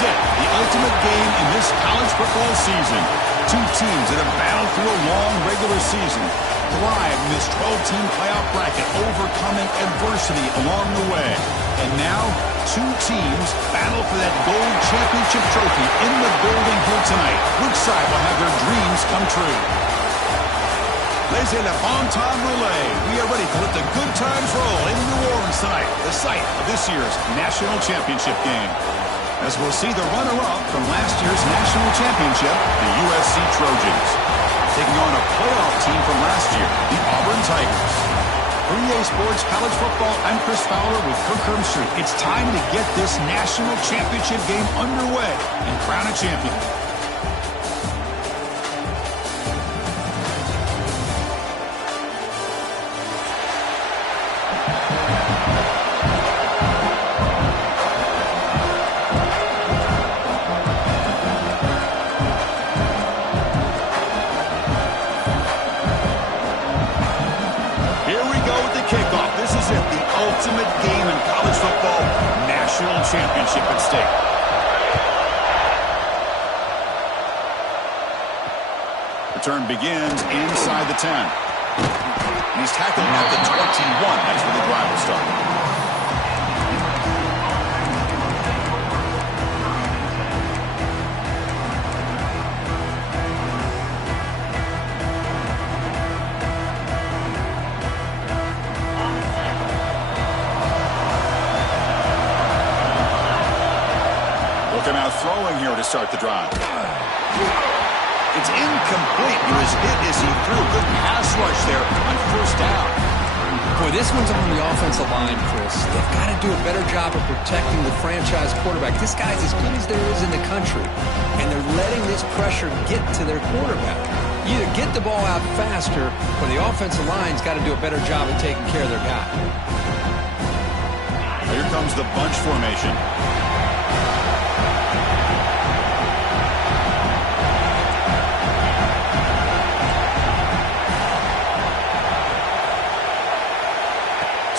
is it, the ultimate game in this college football season. Two teams that have battled through a long regular season, thrived in this 12-team playoff bracket, overcoming adversity along the way. And now, two teams battle for that gold championship trophy in the building here tonight. Which side will have their dreams come true? Laissez le bon temps rouler. We are ready to let the good times roll in New Orleans tonight, the site of this year's national championship game. As we'll see the runner-up from last year's national championship, the USC Trojans, taking on a playoff team from last year, the Auburn Tigers. For EA Sports College Football, I'm Chris Fowler with Kirk Herbstreit. It's time to get this national championship game underway and crown a champion. Ultimate game in college football, national championship at stake. Return begins inside the 10. And he's tackled at the 21. That's where the drive will start. Now throwing here to start the drive. It's incomplete. He was hit as he threw. Good pass rush there on first down. Boy, this one's on the offensive line, Chris. They've got to do a better job of protecting the franchise quarterback. This guy's as good as there is in the country, and they're letting this pressure get to their quarterback. You either get the ball out faster, or the offensive line's got to do a better job of taking care of their guy. Here comes the bunch formation.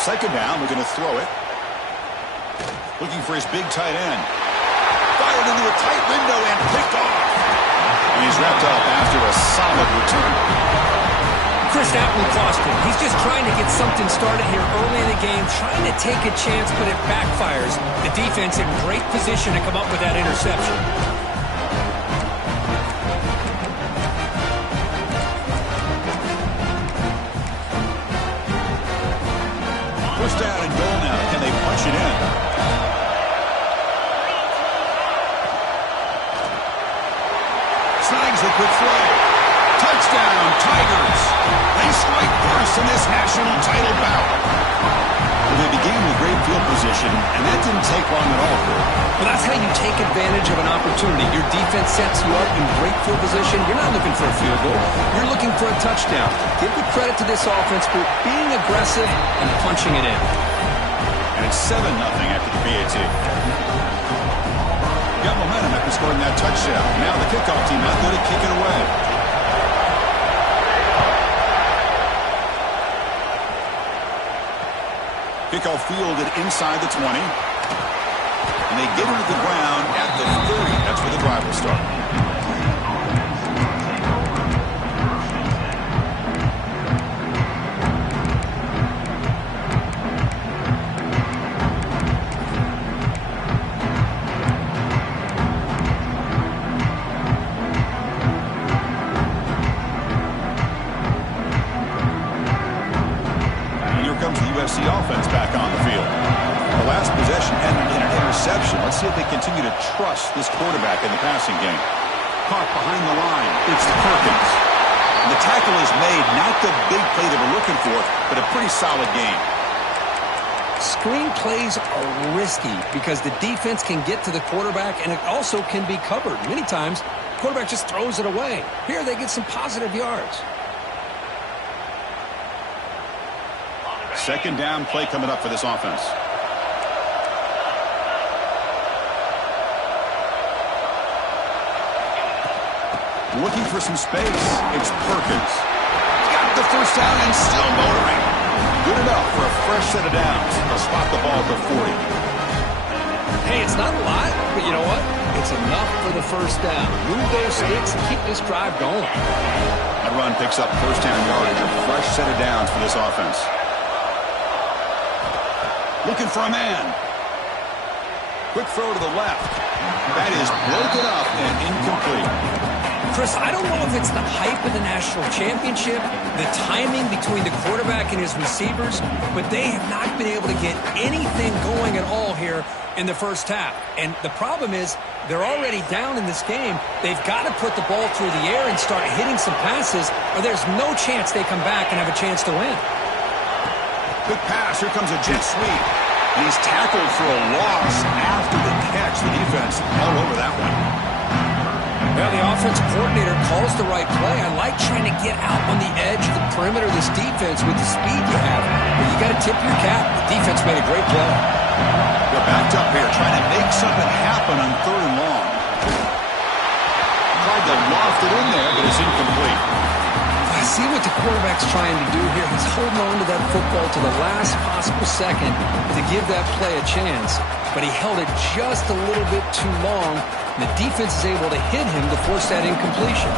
Second down, we're going to throw it. Looking for his big tight end. Fired into a tight window and picked off. And he's wrapped up after a solid return. Chris, that one cost him. He's just trying to get something started here early in the game, trying to take a chance, but it backfires. The defense in great position to come up with that interception. First down and goal now. Can they punch it in? Snags the quick throw. Touchdown, Tigers. They strike first in this national title bout. Well, they began with great field position, and that didn't take long at all. Well, that's how you take advantage of an opportunity. Your defense sets you up in great field position. You're not looking for a field goal. You're looking for a touchdown. Give the credit to this offense for being aggressive and punching it in. And it's 7-0 after the PAT. Got momentum after scoring that touchdown. Now the kickoff team out there to kick it away. Kickoff fielded inside the 20. And they get it to the ground at the 30. That's where the drive will start. USC offense back on the field. The last possession ended in an interception. Let's see if they continue to trust this quarterback in the passing game. Caught behind the line. It's Perkins. And the tackle is made. Not the big play they were looking for, but a pretty solid game. Screen plays are risky because the defense can get to the quarterback, and it also can be covered. Many times, the quarterback just throws it away. Here, they get some positive yards. Second down play coming up for this offense. Looking for some space. It's Perkins. Got the first down and still motoring. Good enough for a fresh set of downs. They'll spot the ball at the 40. Hey, it's not a lot, but you know what? It's enough for the first down. Move those sticks and keep this drive going. That run picks up first down yardage, a fresh set of downs for this offense. Looking for a man. Quick throw to the left. That is broken up and incomplete. Chris, I don't know if it's the hype of the national championship, the timing between the quarterback and his receivers, but they have not been able to get anything going at all here in the first half. And the problem is they're already down in this game. They've got to put the ball through the air and start hitting some passes, or there's no chance they come back and have a chance to win. Good pass. Here comes a jet sweep. And he's tackled for a loss after the catch. The defense all over that one. Well, the offensive coordinator calls the right play. I like trying to get out on the edge of the perimeter of this defense with the speed you have. But you got to tip your cap. The defense made a great play. They're backed up here, trying to make something happen on 3rd and long. Tried to loft it in there, but it's incomplete. I see what the quarterback's trying to do here. He's holding on to that football to the last possible second to give that play a chance. But he held it just a little bit too long. And the defense is able to hit him to force that incompletion.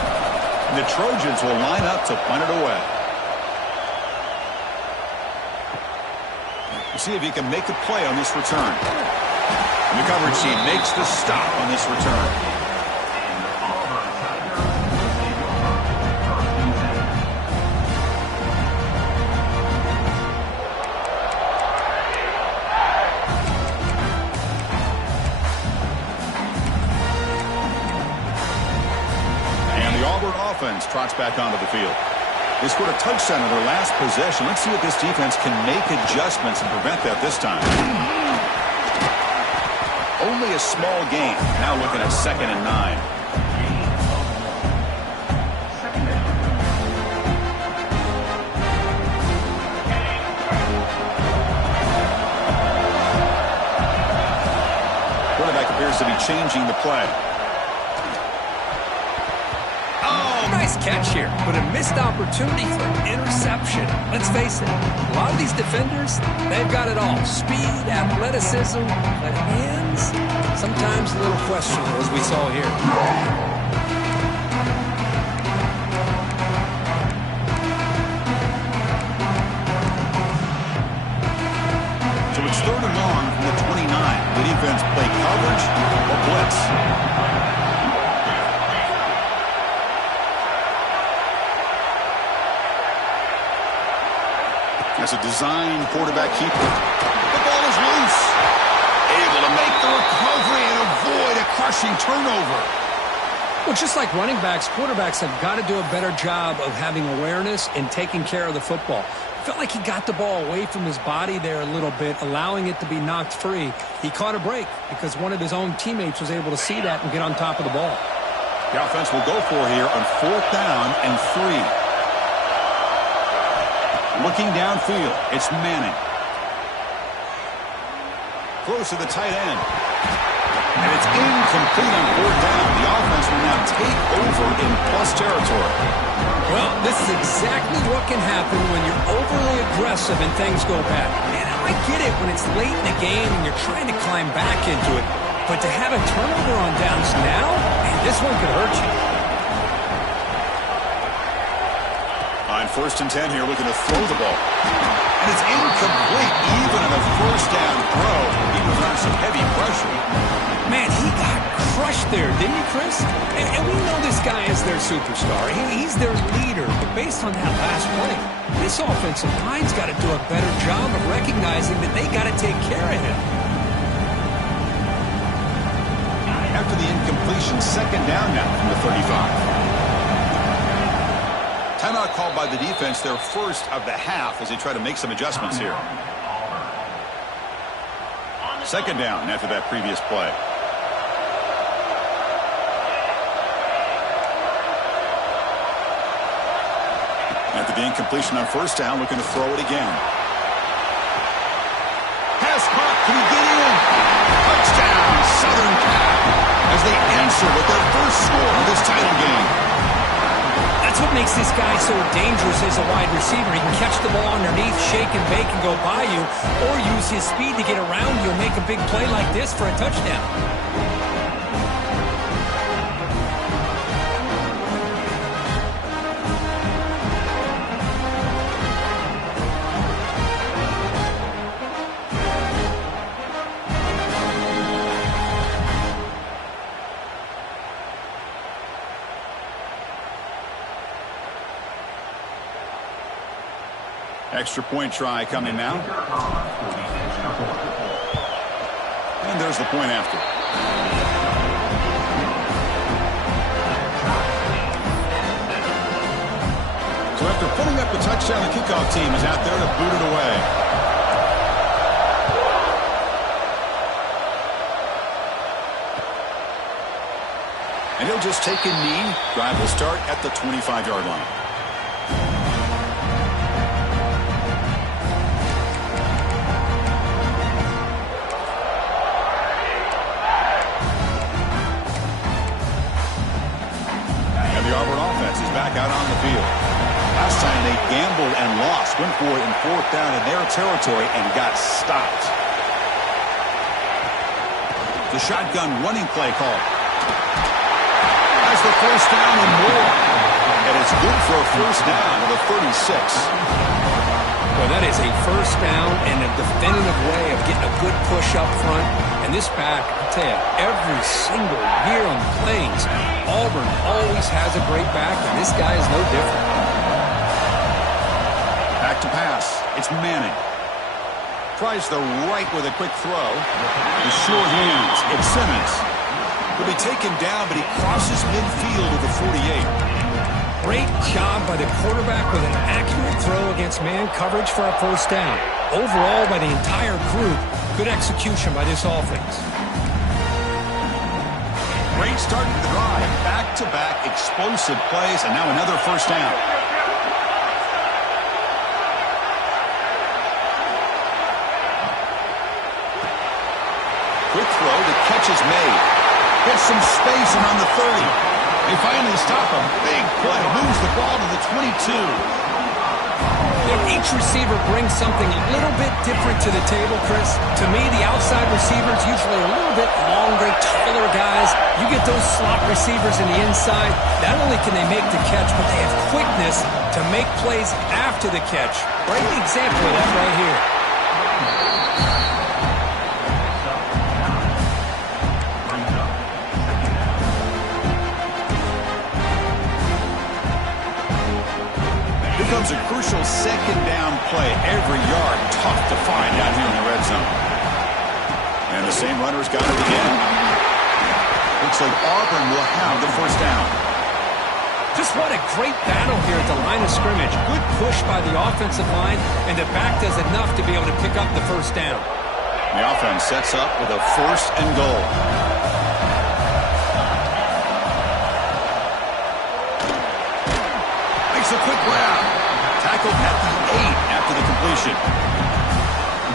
And the Trojans will line up to punt it away. We'll see if he can make a play on this return. And the coverage team makes the stop on this return. Offense trots back onto the field. They scored a touchdown in their last possession. Let's see if this defense can make adjustments and prevent that this time. Only a small gain. Now looking at 2nd and 9. Quarterback appears to be changing the play. Nice catch here, but a missed opportunity for an interception. Let's face it, a lot of these defenders, they've got it all. Speed, athleticism, but hands, sometimes a little questionable, as we saw here. So it's 3rd and long from the 29. The defense play coverage or blitz. As a design quarterback keeper. The ball is loose. Able to make the recovery and avoid a crushing turnover. Well, just like running backs, quarterbacks have got to do a better job of having awareness and taking care of the football. Felt like he got the ball away from his body there a little bit, allowing it to be knocked free. He caught a break because one of his own teammates was able to see that and get on top of the ball. The offense will go for here on 4th down and 3. Looking downfield, it's Manning. Close to the tight end. And it's incomplete on 4th down. The offense will now take over in plus territory. Well, this is exactly what can happen when you're overly aggressive and things go bad. And I get it when it's late in the game and you're trying to climb back into it. But to have a turnover on downs now, man, this one could hurt you. On 1st and 10 here, looking to throw the ball. And it's incomplete, even on a 1st down throw. He was under some heavy pressure. Man, he got crushed there, didn't he, Chris? And we know this guy is their superstar. He's their leader. But based on that last play, this offensive line's got to do a better job of recognizing that they got to take care of him. After the incompletion, 2nd down now from the 35. Timeout called by the defense, their first of the half as they try to make some adjustments here. 2nd down after that previous play. After the incompletion on 1st down, looking to throw it again. Pass caught. Can he get in? Touchdown, Southern Cal, as they answer with their first score of this title game. That's what makes this guy so dangerous as a wide receiver. He can catch the ball underneath, shake and bake and go by you, or use his speed to get around you and make a big play like this for a touchdown. Extra point try coming now. And there's the point after. So after pulling up the touchdown, the kickoff team is out there to boot it away. And he'll just take a knee. Drive will start at the 25-yard line. Back out on the field. Last time they gambled and lost, went for it in fourth down in their territory and got stopped. The shotgun running play call. Has the first down and more. And it's good for a first down at the 36. Well, that is a first down and a definitive way of getting a good push up front. And this back, I tell you, every single year on the plains, Auburn always has a great back, and this guy is no different. Back to pass. It's Manning. Tries the right with a quick throw. The short hands. It's Simmons. He'll be taken down, but he crosses midfield at the 48. Great job by the quarterback with an accurate throw against man coverage for a first down. Overall, by the entire group, good execution by this offense. Great start to the drive. Back-to-back explosive plays, and now another first down. Quick throw. The catch is made. Gets some space and on the 30. They finally stop him. Big play. Moves the ball to the 22. Each receiver brings something a little bit different to the table, Chris. To me, the outside receivers, usually a little bit longer, taller guys. You get those slot receivers in the inside. Not only can they make the catch, but they have quickness to make plays after the catch. Great example of that right here. Becomes a crucial second down play. Every yard tough to find down here in the red zone. And the same runner's got it again. Looks like Auburn will have the first down. Just what a great battle here at the line of scrimmage. Good push by the offensive line, and the back does enough to be able to pick up the first down. The offense sets up with a first and goal. Makes a quick grab. Tackled at the 8 after the completion.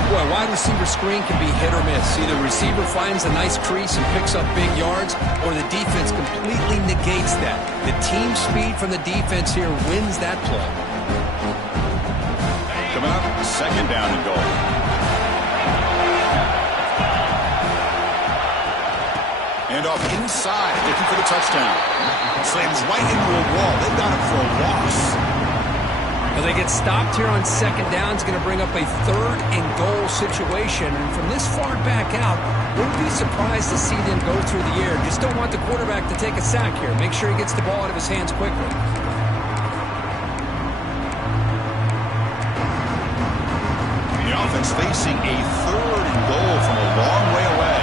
Boy, a wide receiver screen can be hit or miss. Either the receiver finds a nice crease and picks up big yards, or the defense completely negates that. The team speed from the defense here wins that play. Coming up, second down and goal. And off inside, looking for the touchdown. Slams right into a wall. They've got him for a loss. Well, they get stopped here on second down. It's going to bring up a third and goal situation. And from this far back out, wouldn't be surprised to see them go through the air. Just don't want the quarterback to take a sack here. Make sure he gets the ball out of his hands quickly. The offense facing a third and goal from a long way away.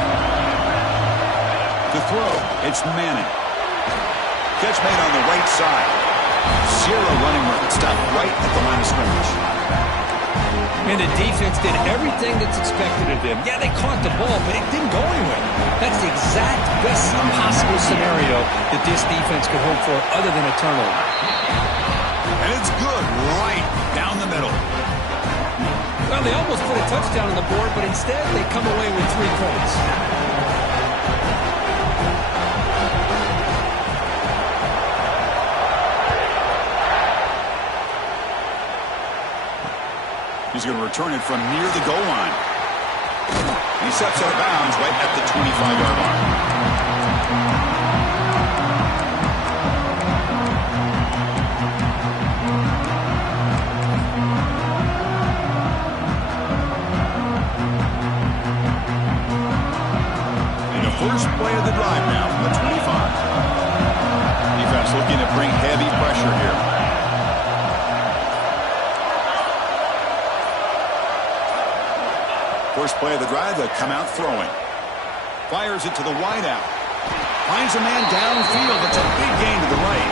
The throw, it's Manning. Catch made on the right side. Zero running room. Stopped right at the line of scrimmage. And the defense did everything that's expected of them. Yeah, they caught the ball, but it didn't go anywhere. That's the exact best possible scenario that this defense could hope for other than a turnover. And it's good right down the middle. Well, they almost put a touchdown on the board, but instead they come away with 3 points. He's going to return it from near the goal line. He steps out of bounds right at the 25-yard line. First play of the drive now from the 25. Defense looking to bring heavy pressure here. First play of the drive, they'll come out throwing. Fires it to the wideout. Finds a man downfield. That's a big gain to the right.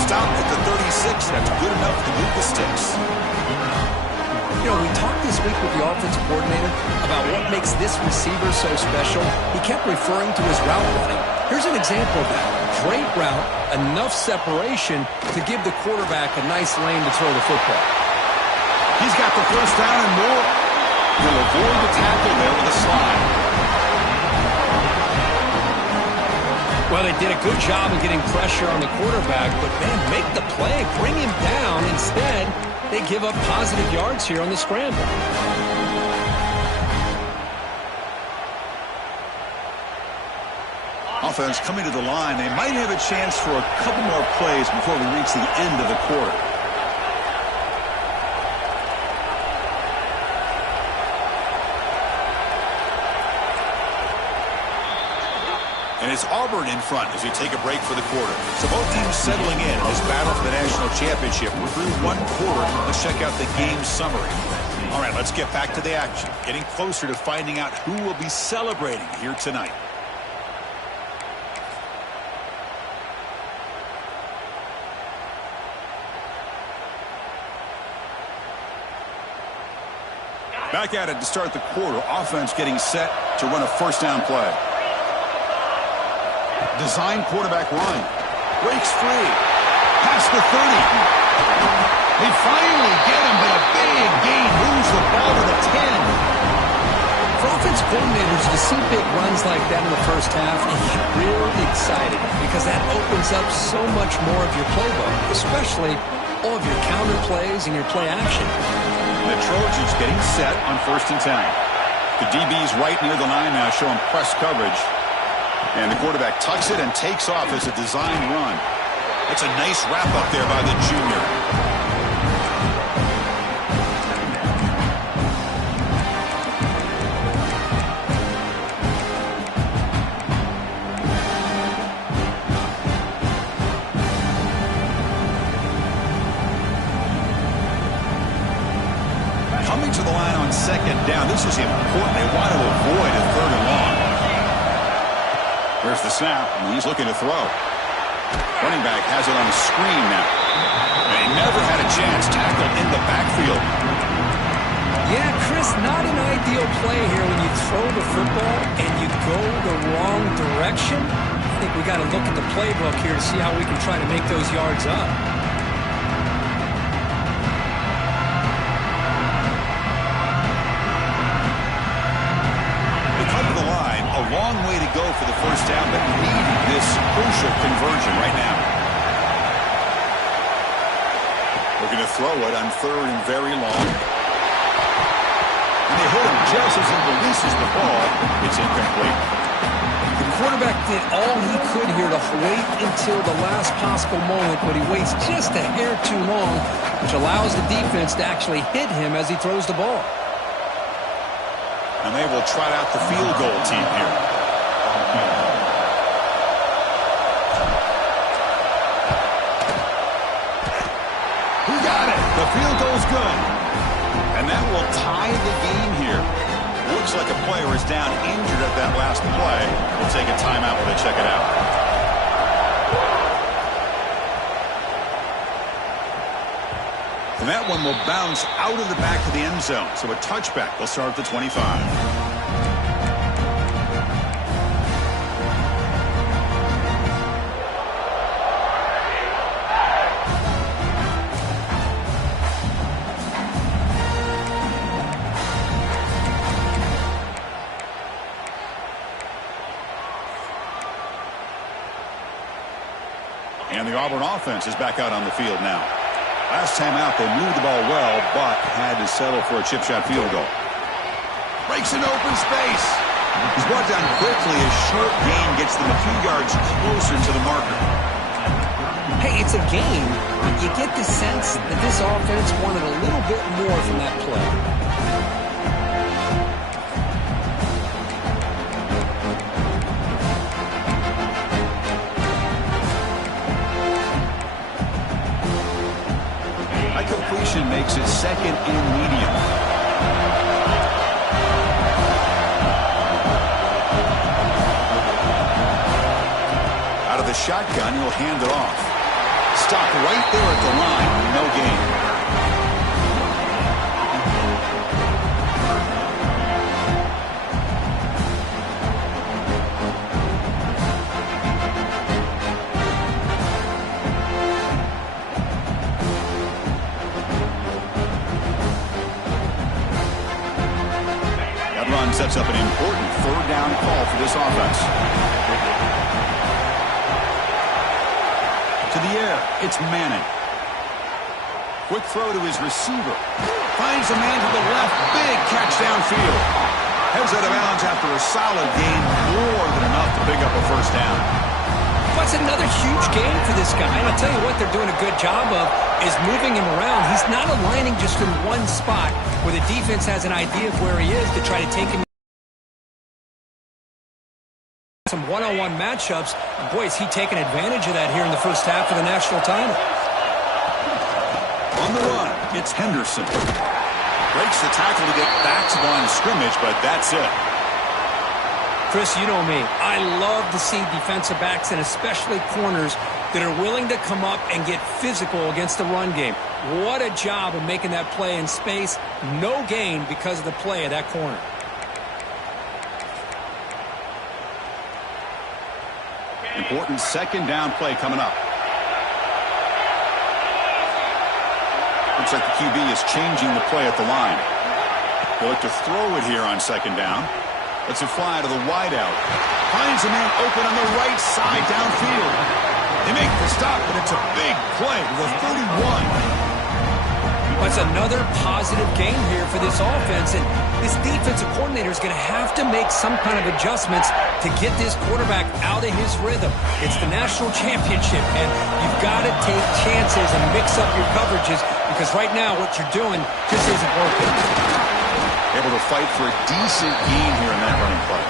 Stopped at the 36. That's good enough to move the sticks. You know, we talked this week with the offensive coordinator about what makes this receiver so special. He kept referring to his route running. Here's an example of that. Great route, enough separation to give the quarterback a nice lane to throw the football. He's got the first down and more. He'll avoid the tackle there with a slide. Well, they did a good job of getting pressure on the quarterback, but, man, make the play. Bring him down. Instead, they give up positive yards here on the scramble. Offense coming to the line. They might have a chance for a couple more plays before we reach the end of the quarter. And it's Auburn in front as we take a break for the quarter. So both teams settling in this battle for the national championship. We're through one quarter. Let's check out the game summary. All right, let's get back to the action. Getting closer to finding out who will be celebrating here tonight. Back at it to start the quarter. Offense getting set to run a first down play. Design quarterback run. Breaks free. Past the 30. They finally get him, but a big gain moves the ball to the 10. For offensive coordinators to see big runs like that in the first half is really exciting because that opens up so much more of your playbook, especially all of your counter plays and your play action. And the Trojans getting set on 1st and 10. The DB's right near the line now showing press coverage. And the quarterback tucks it and takes off as a design run. That's a nice wrap up there by the junior. Coming to the line on 2nd down. This is important. They want to avoid a 3rd and long. There's the snap, and he's looking to throw. Running back has it on the screen now. And he never had a chance. Tackled in the backfield. Yeah, Chris, not an ideal play here when you throw the football and you go the wrong direction. I think we got to look at the playbook here to see how we can try to make those yards up. A long way to go for the first down, but needing this crucial conversion right now. Looking to throw it on 3rd and very long. And they hit him just as he releases the ball. It's incomplete. The quarterback did all he could here to wait until the last possible moment, but he waits just a hair too long, which allows the defense to actually hit him as he throws the ball. And they will trot out the field goal team here. Who got it? The field goal's good. And that will tie the game here. Looks like a player is down injured at that last play. We'll take a timeout when they check it out. And that one will bounce out of the back of the end zone. So a touchback. They'll start at the 25. And the Auburn offense is back out on the field now. Last time out, they moved the ball well, but had to settle for a chip shot field goal. Breaks an open space. He's brought down quickly. A short gain gets them a few yards closer to the marker. Hey, it's a game. You get the sense that this offense wanted a little bit more from that play. That completion makes it second and medium. Out of the shotgun, he'll hand it off. Stopped right there at the line. No gain. That run sets up an important third down call for this offense. To the air, it's Manning. Quick throw to his receiver. Finds a man to the left. Big catch downfield. Heads out of bounds after a solid gain. More than enough to pick up a first down. That's another huge game for this guy. And I'll tell you what they're doing a good job of is moving him around. He's not aligning just in one spot where the defense has an idea of where he is to try to take him. Some one-on-one matchups. Boy, is he taking advantage of that here in the first half of the national title. On the run, it's Henderson. Breaks the tackle to get back to the line of scrimmage, but that's it. Chris, you know me. I love to see defensive backs and especially corners that are willing to come up and get physical against the run game. What a job of making that play in space. No gain because of the play of that corner. Important second down play coming up. Looks like the QB is changing the play at the line. They'll look to throw it here on second down. Lets it fly to the wideout. Finds a man open on the right side downfield. They make the stop, but it's a big play to the 31. That's another positive game here for this offense, and this defensive coordinator is going to have to make some kind of adjustments to get this quarterback out of his rhythm. It's the national championship, and you've got to take chances and mix up your coverages because right now what you're doing just isn't working. Able to fight for a decent gain here in that running play.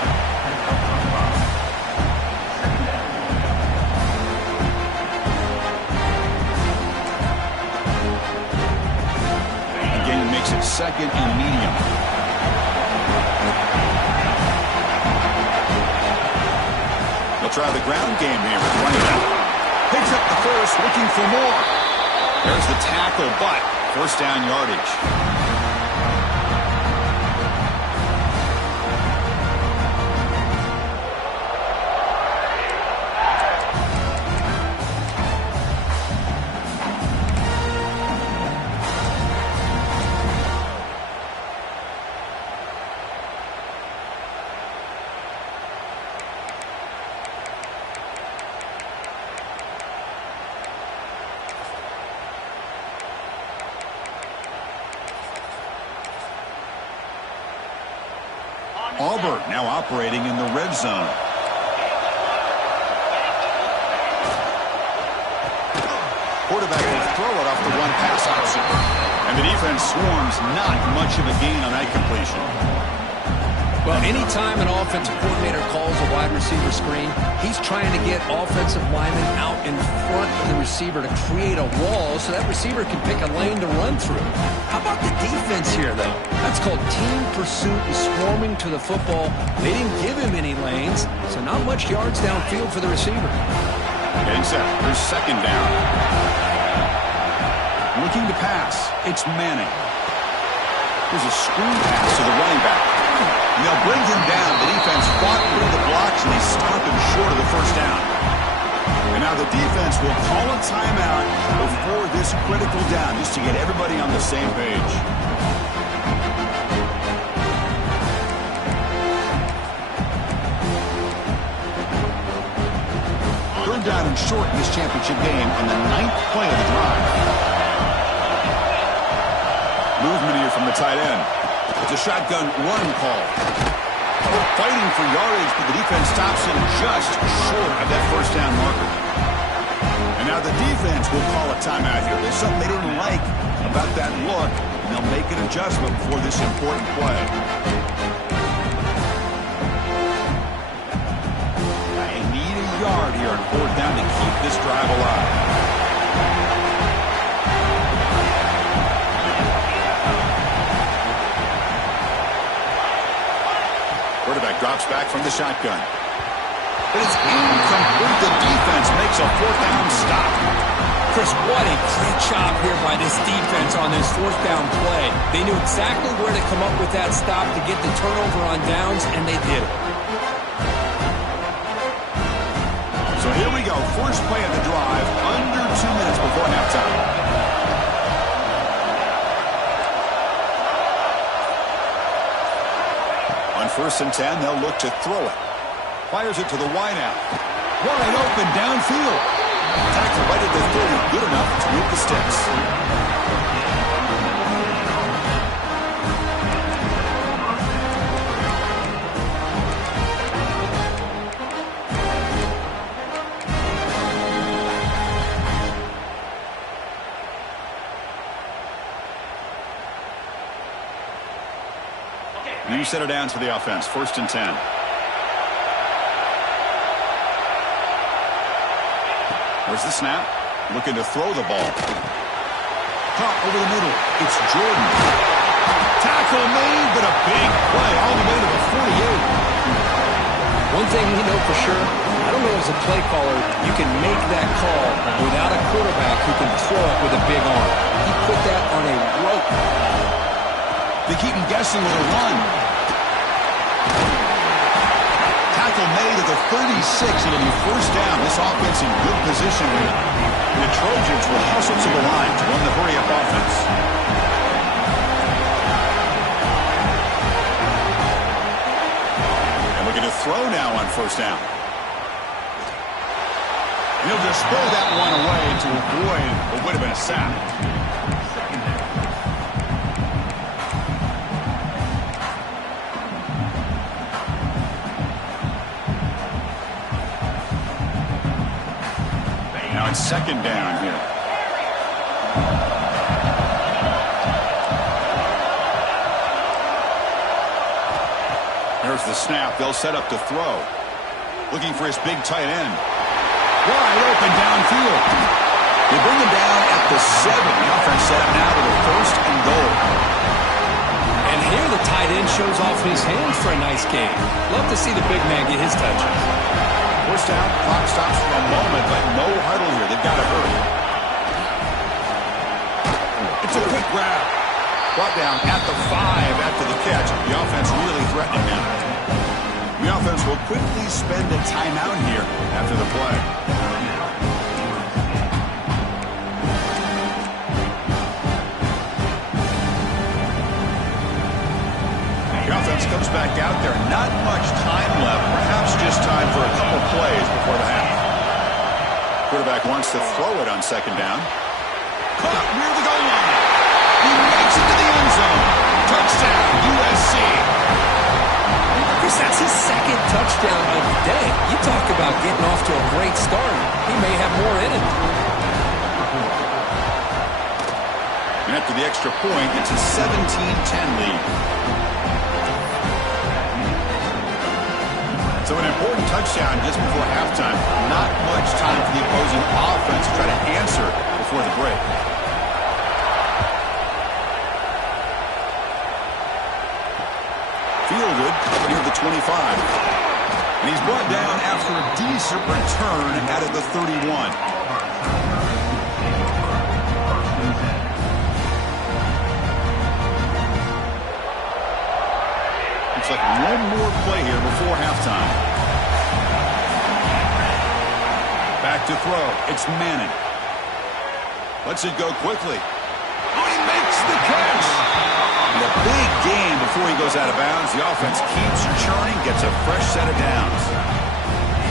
It's second and medium. They'll try the ground game here with running back. Picks up the first, looking for more. There's the tackle, but first down yardage. Auburn now operating in the red zone. Quarterback will throw it off the one pass option. And the defense swarms, not much of a gain on that completion. Well, anytime an offensive coordinator calls a wide receiver screen, he's trying to get offensive linemen out in front of the receiver to create a wall so that receiver can pick a lane to run through. How about the defense here, though? That's called team pursuit and swarming to the football. They didn't give him any lanes, so not much yards downfield for the receiver. Getting set. Here's second down. Looking to pass. It's Manning. Here's a screen pass to the running back. They'll bring him down. The defense fought through the blocks, and they stop him short of the first down. And now the defense will call a timeout before this critical down, just to get everybody on the same page. Third down and short in this championship game on the 9th play of the drive. movement here from the tight end. It's a shotgun run call. Fighting for yardage, but the defense stops him just short of that first down marker. And now the defense will call a timeout here. There's something they didn't like about that look, and they'll make an adjustment before this important play. They need a yard here on fourth down to keep this drive alive. Quarterback drops back from the shotgun. But it's incomplete. The defense makes a fourth down stop. Chris, what a great job here by this defense on this fourth down play. They knew exactly where to come up with that stop to get the turnover on downs, and they did it. So here we go. First play of the drive, under 2 minutes before halftime. On 1st and 10, they'll look to throw it. Fires it to the wideout. Wide open downfield. Tackle right at the 30. Good enough to move the sticks. New set of downs for the offense. 1st and 10. There's the snap. Looking to throw the ball. Caught over the middle. It's Jordan. Tackle made, but a big play all the way to the 48. One thing we know for sure, I don't know as a play caller, you can make that call without a quarterback who can throw it with a big arm. He put that on a rope. They keep him guessing with a run. Tackle made at the 36. It'll be first down. This offense in good position here. And the Trojans will hustle to the line to run the hurry-up offense. And looking to throw now on first down. And he'll just throw that one away to avoid what would have been a sack. Now it's second down here. There's the snap. They'll set up to throw. Looking for his big tight end. Wide open downfield. They bring him down at the 7. The offense set up now with a 1st and goal. And here the tight end shows off his hands for a nice game. Love to see the big man get his touches. First down, clock stops for a moment, but no huddle here. They've got to hurry. It's a quick grab. Brought down at the 5 after the catch. The offense really threatening him. The offense will quickly spend a timeout here after the play. The offense comes back out there. Not much time left. Perhaps just time for a couple plays before the half. Quarterback wants to throw it on second down. Caught near the goal line. He makes it to the end zone. Touchdown, USC. Chris, that's his second touchdown of the day. You talk about getting off to a great start. He may have more in him. And after the extra point, it's a 17-10 lead. So an important touchdown just before halftime. Not much time for the opposing offense to try to answer before the break. Fielded near the 25. And he's brought down after a decent return out of the 31. Looks like one more play here before halftime. Back to throw. It's Manning. Lets it go quickly. Oh, he makes the catch. And a big gain before he goes out of bounds. The offense keeps churning, gets a fresh set of downs.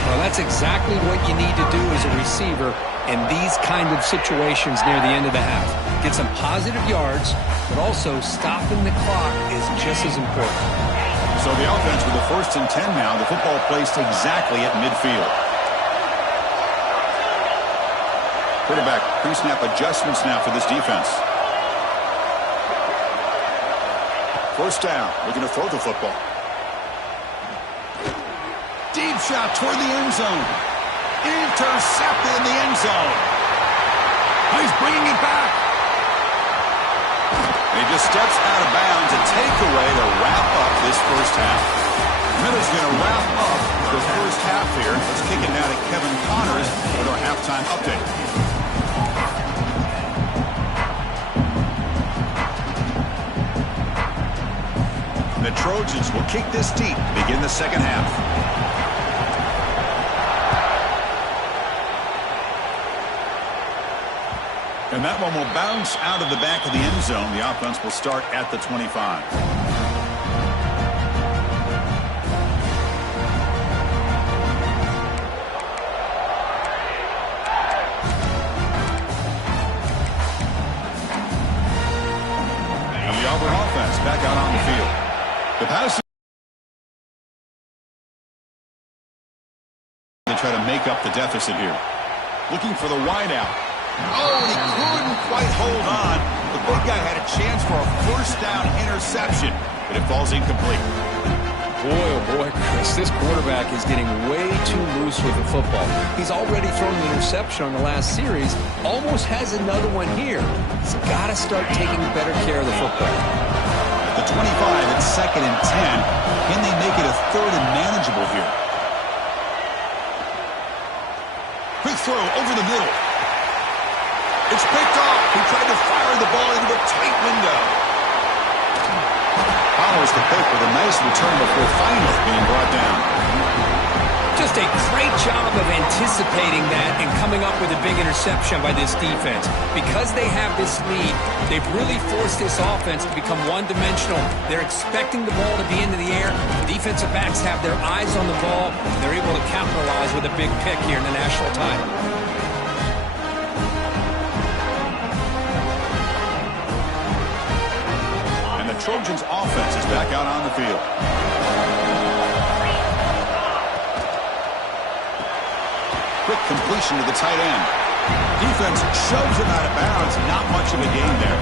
Well, that's exactly what you need to do as a receiver in these kind of situations near the end of the half. Get some positive yards, but also stopping the clock is just as important. So the offense with the 1st and 10 now. The football placed exactly at midfield. Quarterback pre-snap adjustments now for this defense. 1st down, looking to throw the football. Deep shot toward the end zone. Intercepted in the end zone. He's bringing it back. And he just steps out of bounds. A takeaway to wrap up this 1st half. Miller's going to wrap up the 1st half here. Let's kick it now to Kevin Connors with our halftime update. The Trojans will kick this deep to begin the 2nd half. And that one will bounce out of the back of the end zone. The offense will start at the 25. And the Auburn offense back out on the field. The pass. They try to make up the deficit here. Looking for the wideout. Oh, and he couldn't quite hold on. The big guy had a chance for a 1st down interception, but it falls incomplete. Boy, oh boy, Chris, this quarterback is getting way too loose with the football. He's already thrown an interception on the last series, almost has another one here. He's got to start taking better care of the football. The 25, it's 2nd and 10. Can they make it a 3rd and manageable here? Quick throw over the middle. It's picked off. He tried to fire the ball into a tight window. Follows the pick with a nice return before finally being brought down. Just a great job of anticipating that and coming up with a big interception by this defense. Because they have this lead, they've really forced this offense to become one-dimensional. They're expecting the ball to be into the air. The defensive backs have their eyes on the ball, and they're able to capitalize with a big pick here in the national title. Trojans offense is back out on the field. Quick completion to the tight end. Defense shoves him out of bounds. Not much of a gain there.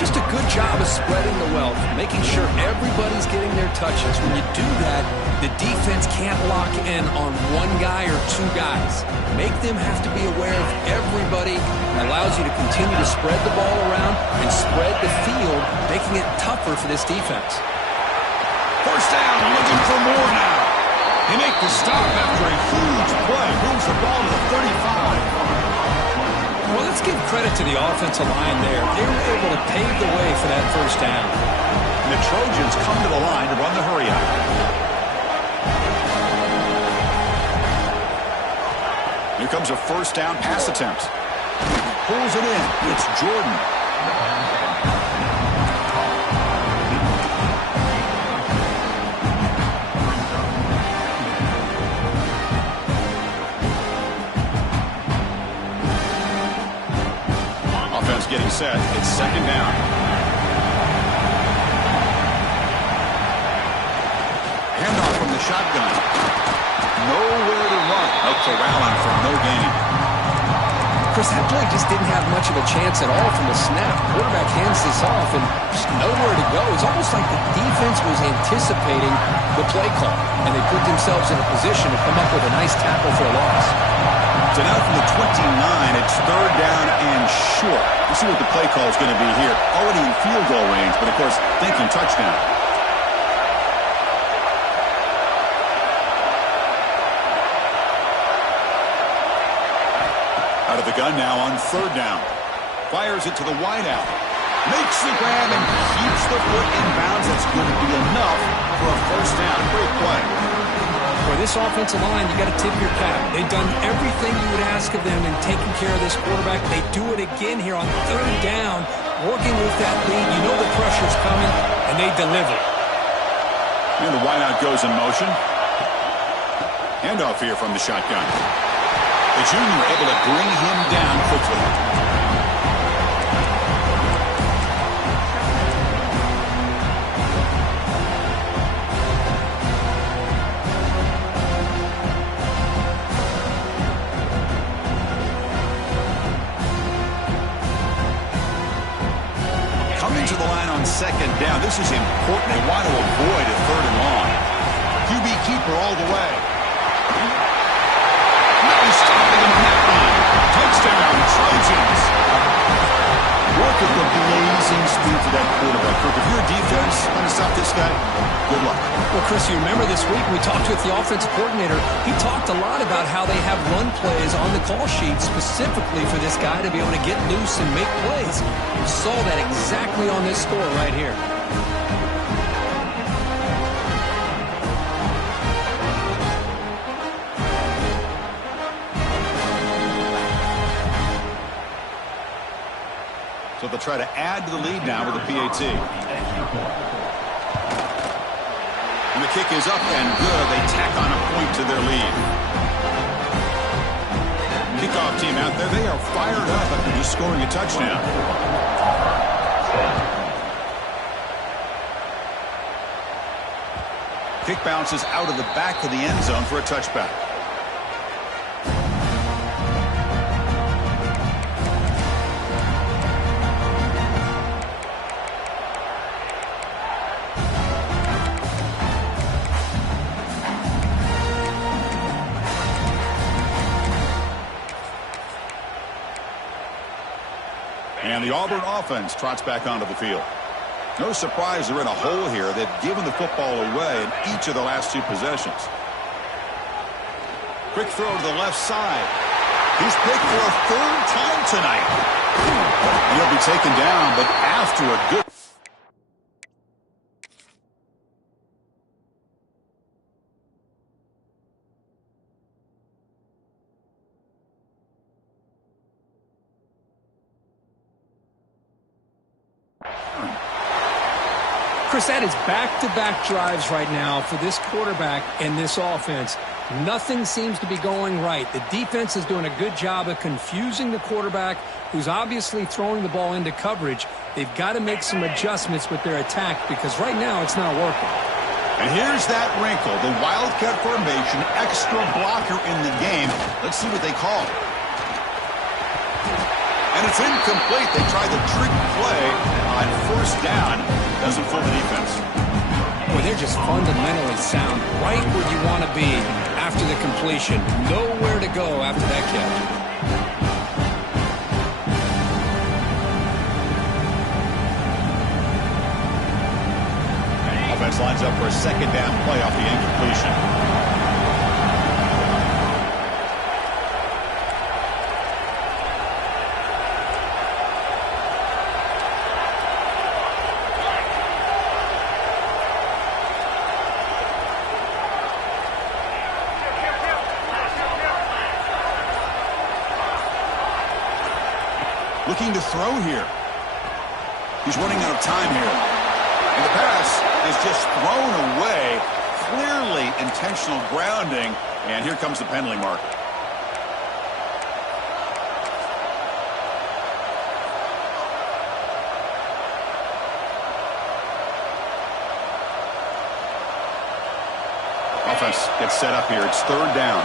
Just a good job of spreading the wealth, making sure everybody's getting their touches. When you do that, the defense can't lock in on one guy or 2 guys. Make them have to be aware of everybody. It allows you to continue to spread the ball around and spread the field, making it tougher for this defense. 1st down, looking for more now. They make the stop after a huge play. Moves the ball to the 35. Well, let's give credit to the offensive line there. They were able to pave the way for that 1st down. And the Trojans come to the line to run the hurry up. Here comes a 1st down pass attempt. Pulls it in. It's Jordan. Offense getting set. It's 2nd down. Handoff from the shotgun. Nowhere to run. Out to Allen for no gain. Chris, that play just didn't have much of a chance at all from the snap. Quarterback hands this off and just nowhere to go. It's almost like the defense was anticipating the play call, and they put themselves in a position to come up with a nice tackle for a loss. So now from the 29, it's 3rd down and short. We'll see what the play call is going to be here. Already in field goal range, but of course, thinking touchdown. Out of the gun now on 3rd down. Fires it to the wideout. Makes the grab and keeps the foot in bounds. That's going to be enough for a 1st down. Great play. For this offensive line, you got to tip your cap. They've done everything you would ask of them in taking care of this quarterback. They do it again here on 3rd down, working with that lead. You know the pressure's coming, and they deliver. And the wideout goes in motion. Handoff here from the shotgun. The junior able to bring him down quickly. Coming to the line on second down. This is important. They want to avoid a third and long. QB keeper all the way. Nice stopping him on that line. Touchdown, Trojans. Look at the blazing speed to that quarterback. Kirk, if you're a defense trying to stop this guy, good luck. Well, Chris, you remember this week we talked with the offensive coordinator. He talked a lot about how they have run plays on the call sheet specifically for this guy to be able to get loose and make plays. You saw that exactly on this score right here. So they'll try to add to the lead now with a PAT. And the kick is up and good. They tack on a point to their lead. Kickoff team out there. They are fired up after just scoring a touchdown. Kick bounces out of the back of the end zone for a touchback. And the Auburn offense trots back onto the field. No surprise they're in a hole here. They've given the football away in each of the last two possessions. Quick throw to the left side. He's picked for a third time tonight. He'll be taken down, but after a good... Chris, that is back-to-back drives right now for this quarterback and this offense. Nothing seems to be going right. The defense is doing a good job of confusing the quarterback, who's obviously throwing the ball into coverage. They've got to make some adjustments with their attack because right now it's not working. And here's that wrinkle, the Wildcat formation, extra blocker in the game. Let's see what they call. And it's incomplete. They tried the trick play on first down. Doesn't fool the defense. Boy, they're just fundamentally sound. Right where you want to be after the completion. Nowhere to go after that catch. Offense lines up for a second down play off the incompletion. Looking to throw here. He's running out of time here. And the pass is just thrown away. Clearly intentional grounding. And here comes the penalty mark. Offense gets set up here. It's third down.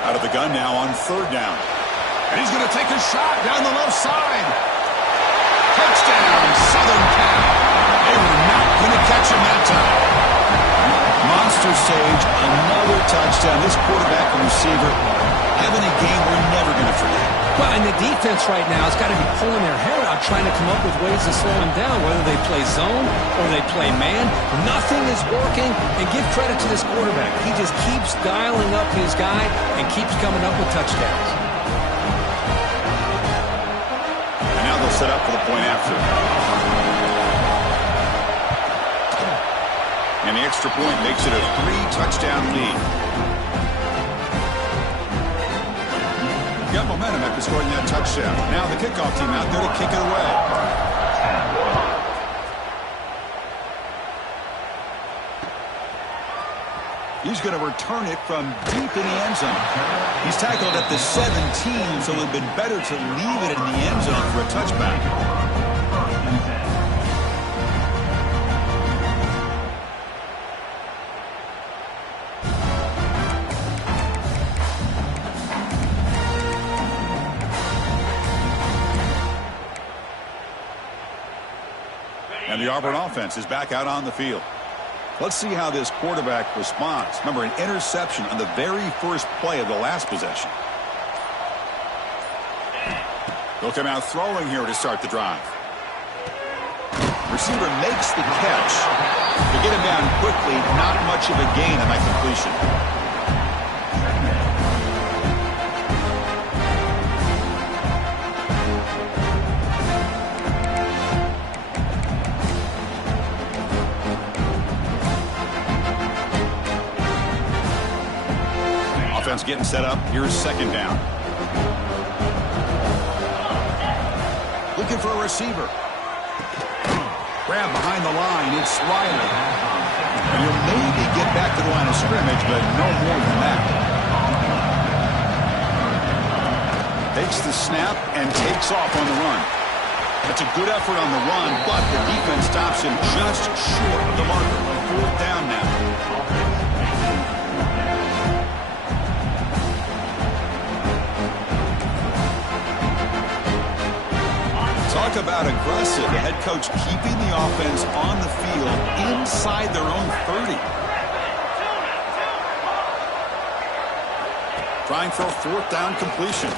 Out of the gun now on third down. And he's going to take a shot down the left side. Touchdown, Southern Cal. They were not going to catch him that time. Monster Sage, another touchdown. This quarterback and receiver having a game we're never going to forget. Well, and the defense right now has got to be pulling their hair out, trying to come up with ways to slow him down, whether they play zone or they play man. Nothing is working, and give credit to this quarterback. He just keeps dialing up his guy and keeps coming up with touchdowns. And now they'll set up for the point after. And the extra point makes it a 3-touchdown lead. Got momentum after scoring that touchdown. Now the kickoff team out there to kick it away. He's going to return it from deep in the end zone. He's tackled at the 17, so it would have been better to leave it in the end zone for a touchback. And the Auburn offense is back out on the field. Let's see how this quarterback responds. Remember, an interception on the very first play of the last possession. He'll come out throwing here to start the drive. Receiver makes the catch. To get him down quickly, not much of a gain on that completion. Offense getting set up. Here's second down. Looking for a receiver. Grab behind the line. It's Riley. And he'll maybe get back to the line of scrimmage, but no more than that. Takes the snap and takes off on the run. That's a good effort on the run, but the defense stops him just short of the marker. Fourth down now. Talk about aggressive. The head coach keeping the offense on the field inside their own 30. Trying for a fourth down completion.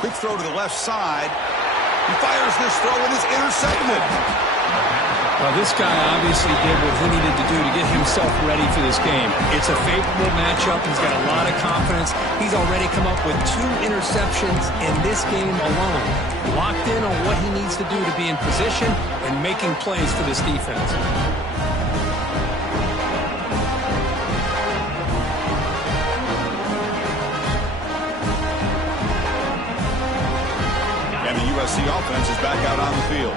Quick throw to the left side. He fires this throw and is intercepted. Well, this guy obviously did what he needed to do to get himself ready for this game. It's a favorable matchup. He's got a lot of confidence. He's already come up with 2 interceptions in this game alone. Locked in on what he needs to do to be in position and making plays for this defense. And the USC offense is back out on the field.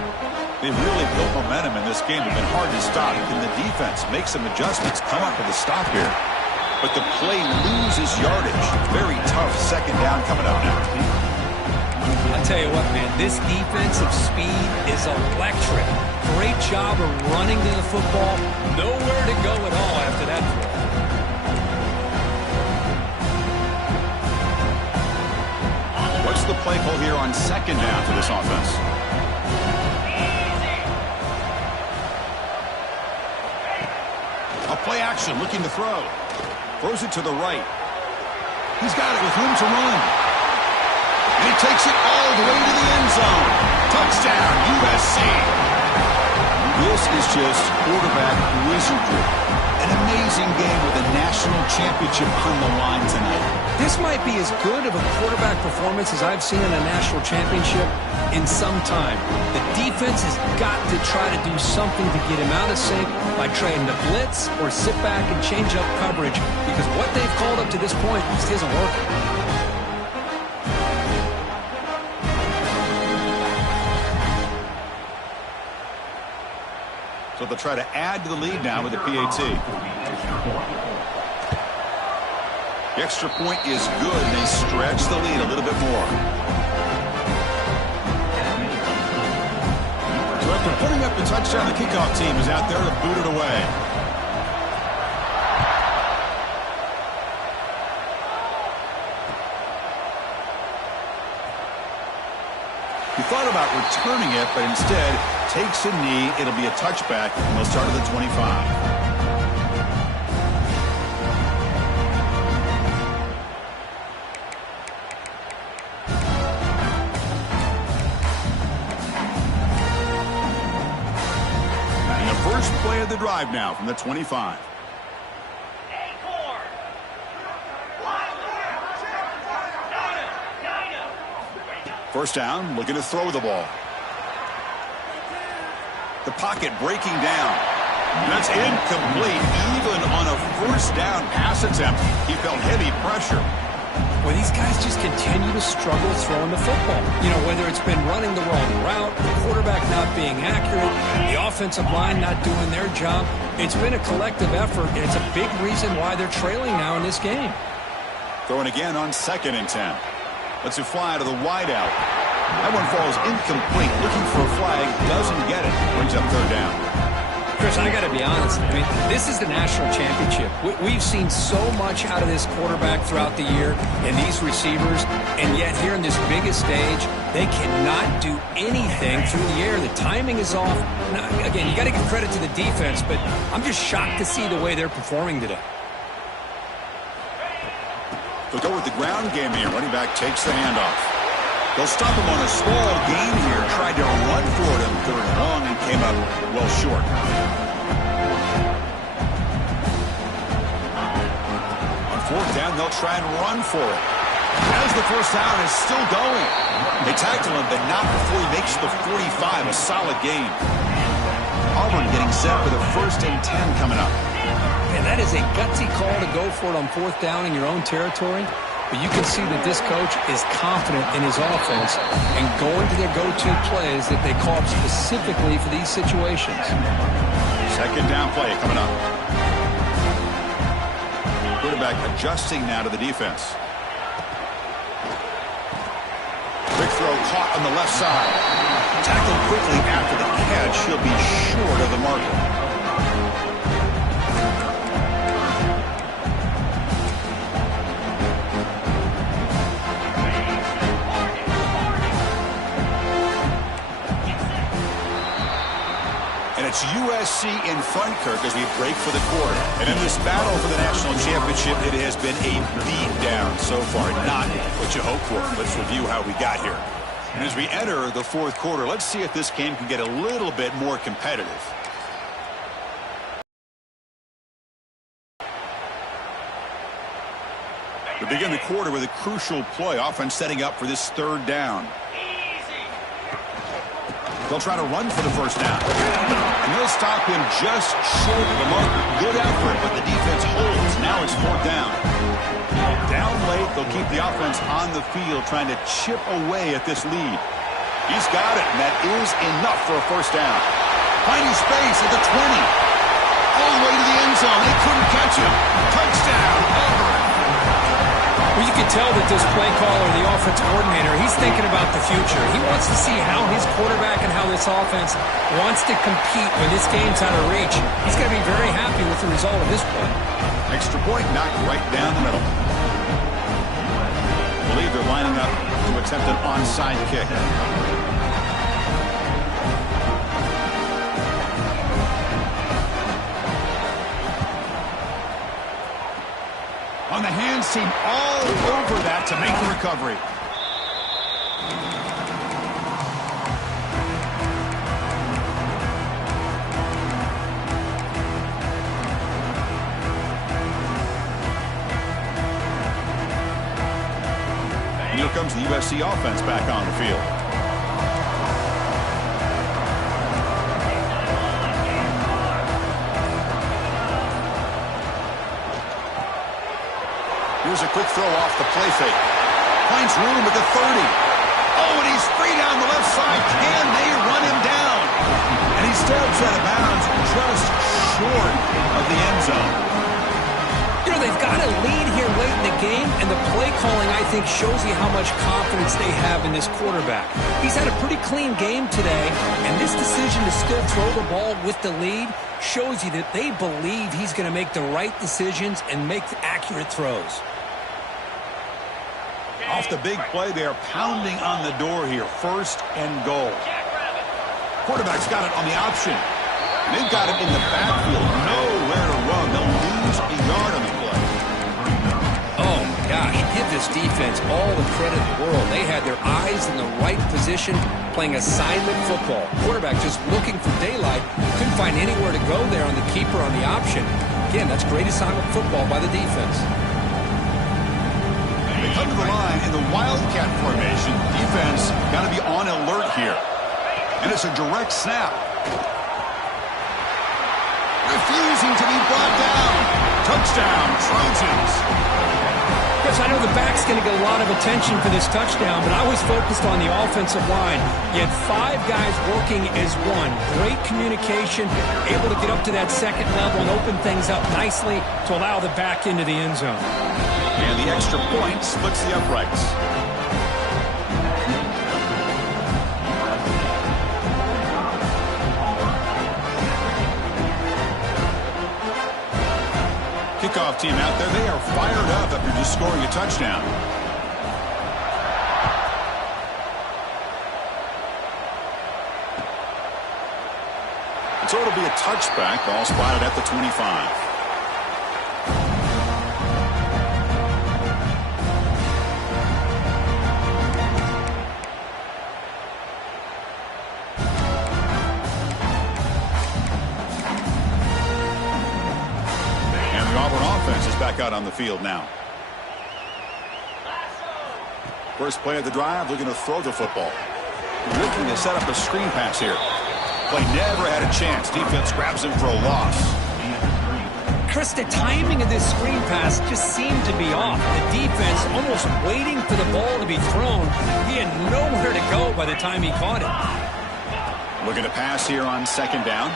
They've really built momentum in this game. It's been hard to stop. Can the defense make some adjustments, come up with a stop here? But the play loses yardage. Very tough second down coming up now. I'll tell you what, man, this defensive speed is electric. Great job of running to the football. Nowhere to go at all after that throw. What's the play call here on second down for this offense? A play action, looking to throw. Throws it to the right. He's got it with room to run. And he takes it all the way to the end zone. Touchdown, USC. This is just quarterback wizardry. An amazing game with a national championship on the line tonight. This might be as good of a quarterback performance as I've seen in a national championship in some time. The defense has got to try to do something to get him out of sync by trying to blitz or sit back and change up coverage, because what they've called up to this point just isn't working. So they'll try to add to the lead now with the PAT. The extra point is good. They stretch the lead a little bit more. So after putting up the touchdown, the kickoff team is out there to boot it away. He thought about returning it, but instead takes a knee. It'll be a touchback, and they'll start at the 25. And the first play of the drive now from the 25. First down, looking to throw the ball. The pocket breaking down. That's incomplete. Even on a first down pass attempt, he felt heavy pressure. Well, these guys just continue to struggle throwing the football. You know, whether it's been running the wrong route, the quarterback not being accurate, the offensive line not doing their job. It's been a collective effort, and it's a big reason why they're trailing now in this game. Throwing again on 2nd and 10. Lets it fly to the wideout. That one falls incomplete. Looking for a flag. Doesn't get it. Brings up 3rd down. Chris, I got to be honest. I mean, this is the national championship. We've seen so much out of this quarterback throughout the year and these receivers, and yet here in this biggest stage, they cannot do anything through the air. The timing is off. Now, again, you got to give credit to the defense, but I'm just shocked to see the way they're performing today. They'll go with the ground game here. Running back takes the handoff. They'll stop him on a small gain here. Tried to run for it on 3rd and long and came up well short. On 4th down, they'll try and run for it. As the first down is still going. They tackle him, but not before he makes the 45. A solid gain. Auburn getting set for the 1st and 10 coming up. And that is a gutsy call to go for it on 4th down in your own territory. But you can see that this coach is confident in his offense and going to their go-to plays that they call specifically for these situations. 2nd down play coming up. Quarterback adjusting now to the defense. Quick throw caught on the left side. Tackled quickly after the catch. He'll be short of the marker. It's USC in front, Kirk, as we break for the quarter. And in this battle for the national championship, it has been a beatdown so far. Not what you hope for. Let's review how we got here. And as we enter the 4th quarter, let's see if this game can get a little bit more competitive. We begin the quarter with a crucial play. Offense setting up for this 3rd down. They'll try to run for the 1st down. And they'll stop him just short of the mark. Good effort, but the defense holds. Now it's 4th down. Down late, they'll keep the offense on the field, trying to chip away at this lead. He's got it, and that is enough for a 1st down. Finding space at the 20. All the way to the end zone. They couldn't catch him. Touchdown, Auburn. Well, you can tell that this play caller, the offensive coordinator, he's thinking about the future. He wants to see how his quarterback and how this offense wants to compete when this game's out of reach. He's going to be very happy with the result of this play. Extra point knocked right down the middle. I believe they're lining up to attempt an onside kick. On the hands team all over that to make the recovery. And here comes the USC offense back on the field. Here's a quick throw off the play fake. Finds room at the 30. Oh, and he's free down the left side. Can they run him down? And he steps out of bounds just short of the end zone. You know, they've got a lead here late in the game, and the play calling, I think, shows you how much confidence they have in this quarterback. He's had a pretty clean game today, and this decision to still throw the ball with the lead shows you that they believe he's going to make the right decisions and make accurate throws. Off the big play, they are pounding on the door here. 1st and goal. Quarterback's got it on the option. They've got him in the backfield. Nowhere to run. They'll lose a yard on the play. Oh, my gosh. Give this defense all the credit in the world. They had their eyes in the right position, playing assignment football. Quarterback just looking for daylight. Couldn't find anywhere to go there on the keeper on the option. Again, that's great assignment football by the defense. They come to the line in the Wildcat formation. Defense got to be on alert here. And it's a direct snap. Refusing to be brought down. Touchdown, Trojans. Chris, I know the back's going to get a lot of attention for this touchdown, but I was focused on the offensive line. You had 5 guys working as one. Great communication, able to get up to that second level and open things up nicely to allow the back into the end zone. And the extra point splits the uprights. Kickoff team out there, they are fired up after just scoring a touchdown. So it'll be a touchback, ball spotted at the 25. Back out on the field now. First play of the drive, looking to throw the football. Looking to set up a screen pass here. Play never had a chance. Defense grabs him for a loss. Chris, the timing of this screen pass just seemed to be off. The defense almost waiting for the ball to be thrown. He had nowhere to go by the time he caught it. Looking to pass here on second down.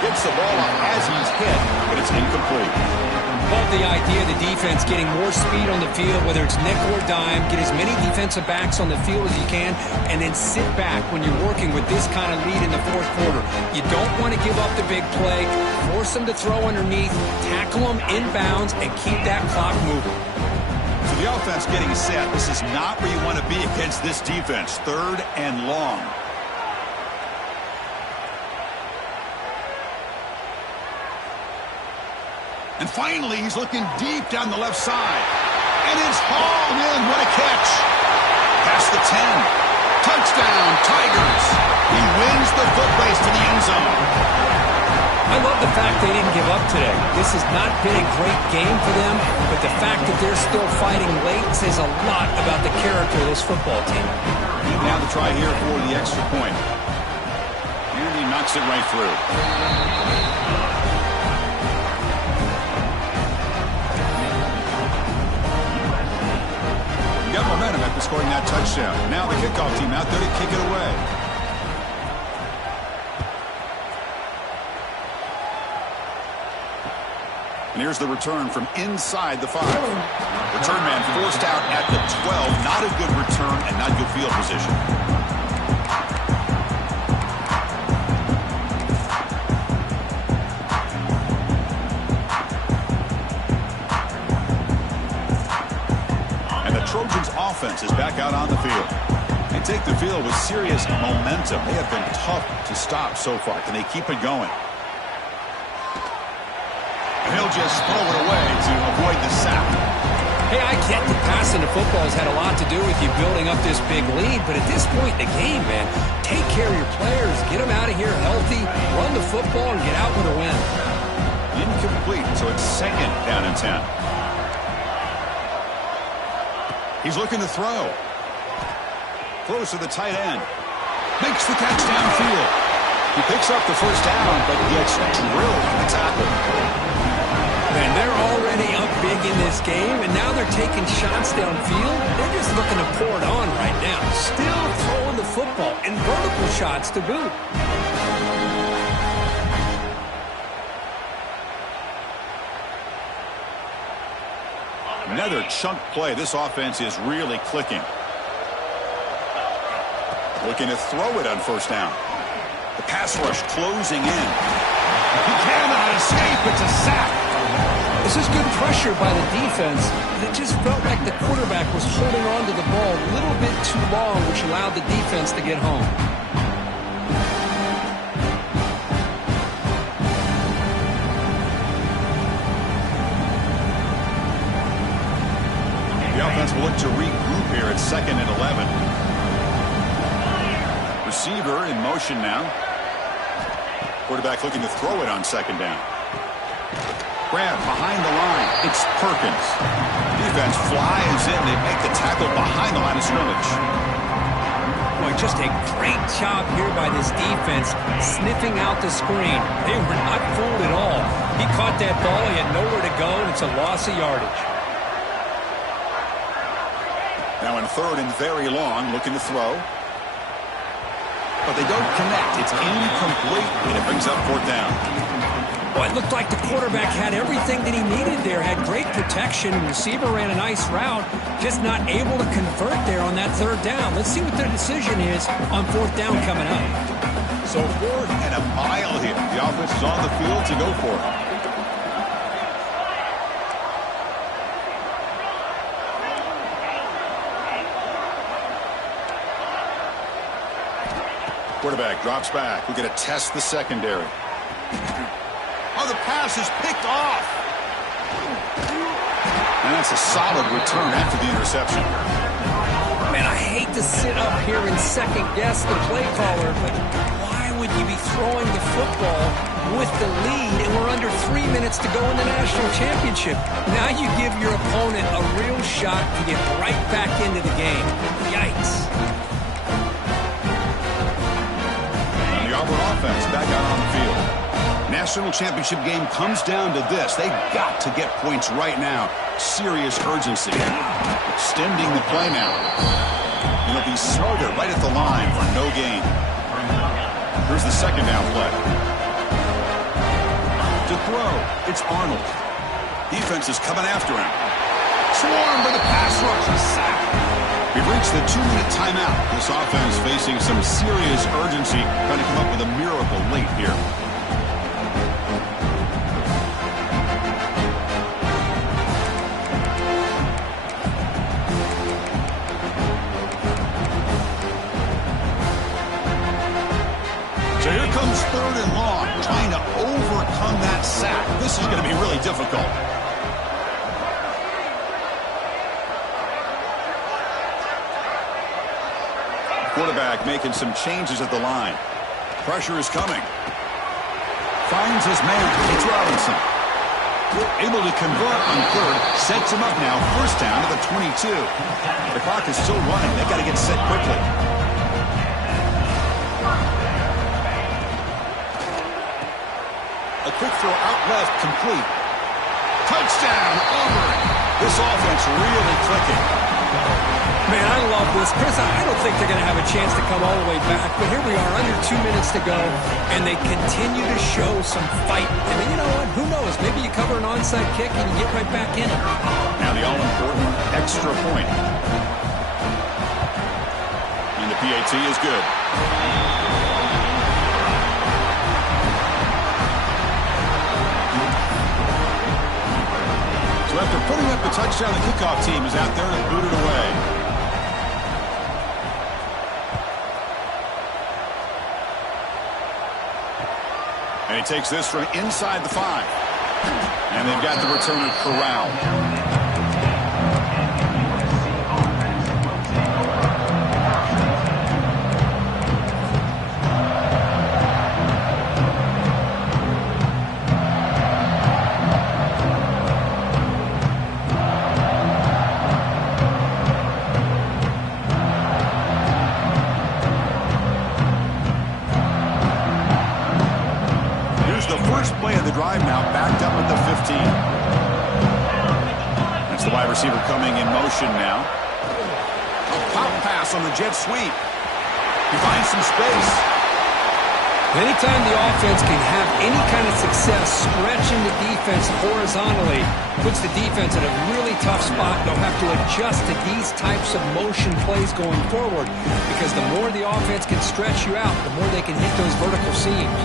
Gets the ball up as he's hit, but it's incomplete. Love the idea of the defense getting more speed on the field, whether it's nickel or dime, get as many defensive backs on the field as you can, and then sit back when you're working with this kind of lead in the fourth quarter. You don't want to give up the big play, force them to throw underneath, tackle them inbounds, and keep that clock moving. So the offense getting set. This is not where you want to be against this defense. 3rd and long. And finally, he's looking deep down the left side. And it's hauled in. What a catch. Past the 10. Touchdown, Tigers. He wins the foot race to the end zone. I love the fact they didn't give up today. This has not been a great game for them, but the fact that they're still fighting late says a lot about the character of this football team. Now to try here for the extra point. And he knocks it right through. Got momentum after scoring that touchdown. Now the kickoff team out there to kick it away. And here's the return from inside the 5. Return man forced out at the 12. Not a good return and not good field position. Trojans offense is back out on the field. They take the field with serious momentum. They have been tough to stop so far. Can they keep it going? And he'll just throw it away to avoid the sack. Hey, I get the passing the football has had a lot to do with you building up this big lead, but at this point in the game, man, take care of your players, get them out of here healthy, run the football, and get out with a win. Incomplete, so it's 2nd down and 10. He's looking to throw. Throws to the tight end. Makes the catch downfield. He picks up the first down, but gets drilled on the tackle. Man, they're already up big in this game, and now they're taking shots downfield. They're just looking to pour it on right now. Still throwing the football, and vertical shots to boot. Another chunk play. This offense is really clicking. Looking to throw it on first down. The pass rush closing in. He cannot escape. It's a sack. This is good pressure by the defense. It just felt like the quarterback was holding on to the ball a little bit too long, which allowed the defense to get home. The offense will look to regroup here at 2nd and 11. Receiver in motion now. Quarterback looking to throw it on 2nd down. Grab behind the line. It's Perkins. Defense flies in. They make the tackle behind the line of scrimmage. Boy, just a great job here by this defense, sniffing out the screen. They were not fooled at all. He caught that ball. He had nowhere to go, and it's a loss of yardage. Now in 3rd and very long, looking to throw. But they don't connect. It's incomplete, and it brings up 4th down. Well, it looked like the quarterback had everything that he needed there. Had great protection. Receiver ran a nice route. Just not able to convert there on that 3rd down. Let's see what their decision is on 4th down coming up. So 4th and a mile here. The offense is on the field to go for it. Quarterback drops back. We're going to test the secondary. Oh, the pass is picked off. And that's a solid return after the interception. Man, I hate to sit up here and second-guess the play caller, but why would you be throwing the football with the lead and we're under 3 minutes to go in the national championship? Now you give your opponent a real shot to get right back into the game. Yikes. Auburn offense back out on the field. National championship game comes down to this. They've got to get points right now. Serious urgency. Extending the play now. It'll be smarter right at the line for no gain. Here's the 2nd down play. To throw, it's Arnold. Defense is coming after him. Swarmed by the pass rush. A sack. We've reached the 2-minute timeout. This offense facing some serious urgency, trying to come up with a miracle late here. So here comes 3rd and long, trying to overcome that sack. This is going to be really difficult. Quarterback making some changes at the line. Pressure is coming. Finds his man. It's Robinson. Able to convert on 3rd. Sets him up now. 1st down to the 22. The clock is still running. They got to get set quickly. A quick throw out left, complete. Touchdown, Auburn. This offense really clicking. Man, I love this. Chris, I don't think they're going to have a chance to come all the way back, but here we are, under 2 minutes to go, and they continue to show some fight. I mean, you know what? Who knows? Maybe you cover an onside kick and you get right back in it. Now the all-important extra point. And the PAT is good. So after putting up the touchdown, the kickoff team is out there to boot it away. And he takes this from inside the 5. And they've got the returner corralled. Play of the drive now, backed up at the 15. That's the wide receiver coming in motion now. A pop pass on the jet sweep. He finds some space. Anytime the offense can have any kind of success stretching the defense horizontally, puts the defense in a really tough spot. They'll have to adjust to these types of motion plays going forward, because the more the offense can stretch you out, the more they can hit those vertical seams.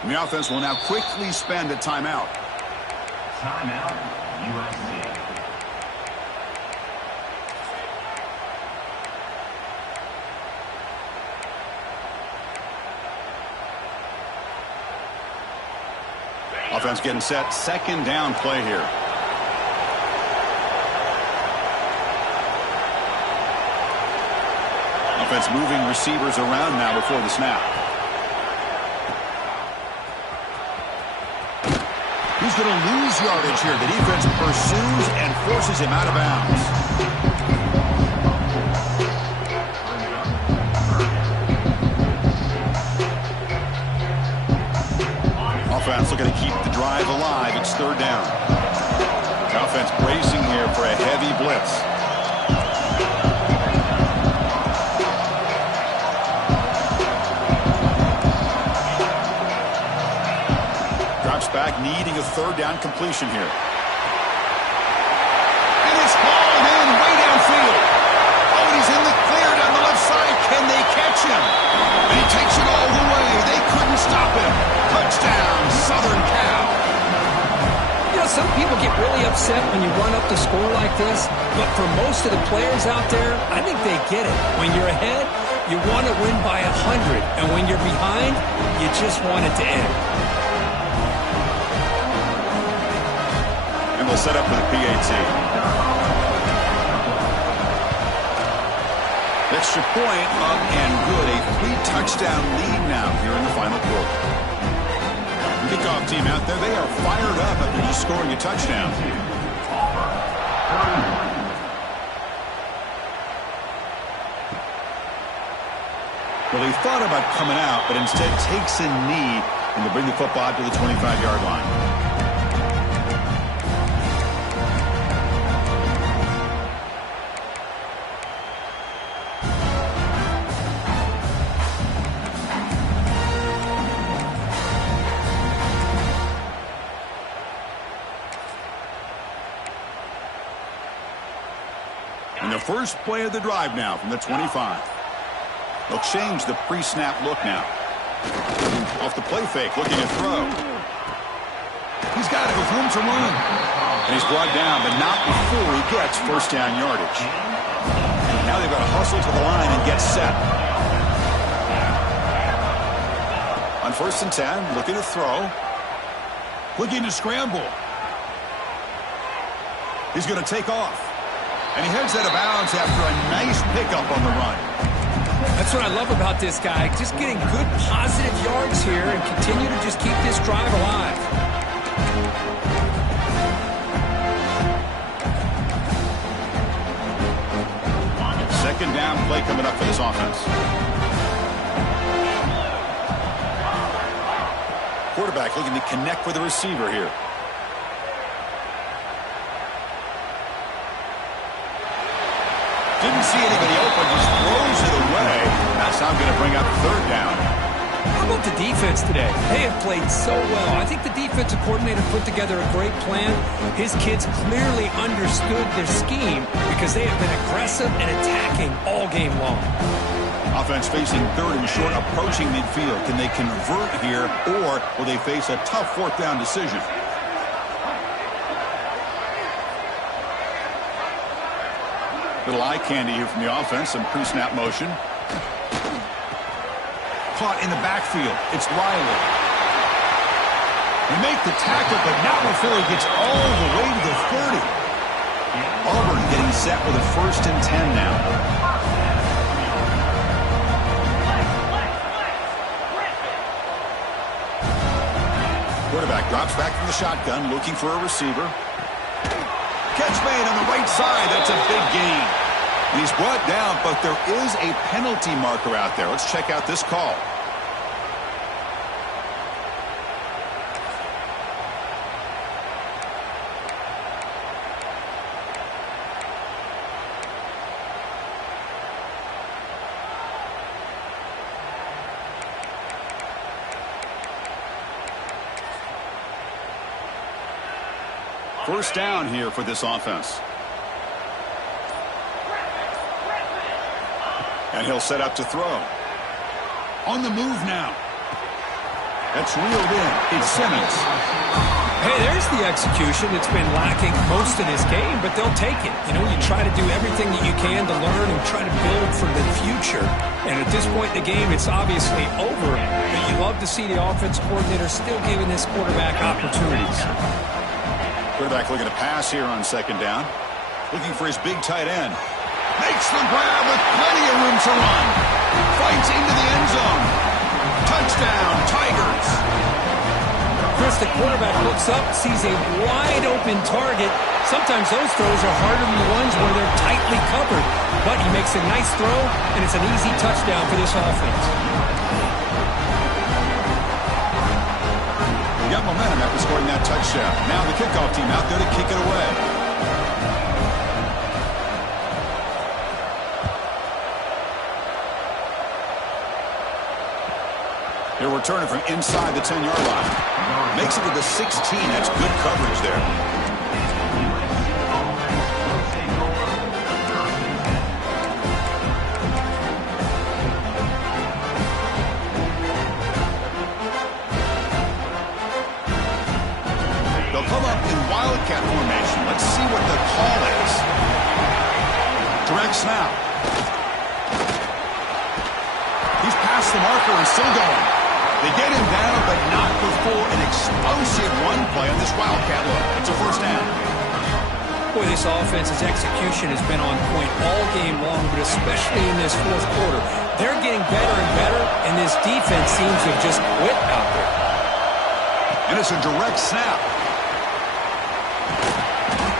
And the offense will now quickly spend a timeout. Timeout, USC. Offense getting set. 2nd down play here. Offense moving receivers around now before the snap. He's going to lose yardage here. The defense pursues and forces him out of bounds. looking to keep the drive alive. It's third down. The offense bracing here for a heavy blitz. Drops back, needing a third down completion here. And it's hauled in way downfield. Oh, and he's in the clear down the left side. Can they catch him? And he takes it all the way. They couldn't stop him. Touchdown, Southern Cal. You know, some people get really upset when you run up the score like this, but for most of the players out there, I think they get it. When you're ahead, you want to win by 100, and when you're behind, you just want it to end. And they'll set up for the PAT. Extra point up and good. A 3-touchdown lead now here in the final quarter. Kickoff team out there, they are fired up after just scoring a touchdown. Well, he thought about coming out, but instead takes a knee and to bring the football to the 25-yard line. And the first play of the drive now from the 25. They'll change the pre-snap look now. Off the play fake, looking to throw. He's got it with room to run. And he's brought down, but not before he gets first down yardage. Now they've got to hustle to the line and get set. On 1st and 10, looking to throw. Looking to scramble. He's going to take off. And he heads out of bounds after a nice pickup on the run. That's what I love about this guy. Just getting good positive yards here and continue to just keep this drive alive. Second down play coming up for this offense. Quarterback looking to connect with the receiver here. Didn't see anybody open, just throws it away. That's now going to bring up third down. How about the defense today? They have played so well. I think the defensive coordinator put together a great plan. His kids clearly understood their scheme because they have been aggressive and attacking all game long. Offense facing third and short, approaching midfield. Can they convert here, or will they face a tough fourth down decision? Little eye candy here from the offense. Some pre-snap motion. Caught in the backfield. It's Riley. They make the tackle, but not before he gets all the way to the 30. Auburn getting set with a 1st and 10 now. Quarterback drops back from the shotgun, looking for a receiver. Catch made on the right side. That's a big gain. And he's brought down, but there is a penalty marker out there. Let's check out this call. First down here for this offense. And he'll set up to throw. On the move now. That's reeled in. It's Simmons. Hey, there's the execution. It's been lacking most of this game, but they'll take it. You know, you try to do everything that you can to learn and try to build for the future. And at this point in the game, it's obviously over. But you love to see the offense coordinator still giving this quarterback opportunities. Quarterback looking to pass here on second down. Looking for his big tight end. Makes the grab with plenty of room to run. Fights into the end zone. Touchdown, Tigers. Chris, the quarterback looks up, sees a wide-open target. Sometimes those throws are harder than the ones where they're tightly covered. But he makes a nice throw, and it's an easy touchdown for this offense. The got momentum after scoring that touchdown. Now the kickoff team out there to kick it away. They're returning from inside the 10-yard line. Makes it to the 16. That's good coverage there. They'll come up in wildcat formation. Let's see what the call is. Direct snap. He's past the marker and still going. They get him down, but not before an explosive run play on this wildcat look. It's a first down. Boy, this offense's execution has been on point all game long, but especially in this fourth quarter. They're getting better and better, and this defense seems to have just quit out there. And it's a direct snap.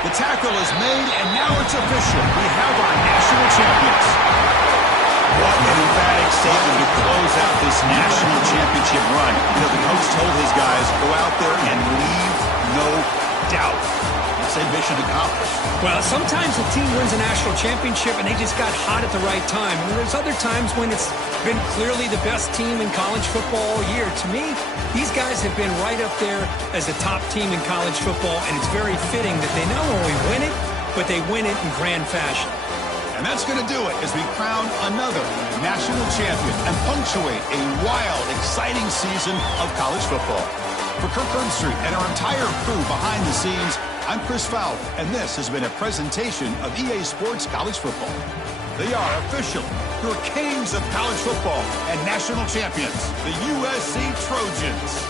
The tackle is made, and now it's official. We have our national champions. What an emphatic statement to close out this national championship run. You know, the coach told his guys, go out there and leave no doubt. Said mission accomplished. Well, sometimes a team wins a national championship and they just got hot at the right time. And there's other times when it's been clearly the best team in college football all year. To me, these guys have been right up there as the top team in college football, and it's very fitting that they not only win it, but they win it in grand fashion. And that's going to do it as we crown another national champion and punctuate a wild, exciting season of college football. For Kirk Herbstreit and our entire crew behind the scenes, I'm Chris Fowler, and this has been a presentation of EA Sports College Football. They are official, your kings of college football and national champions, the USC Trojans.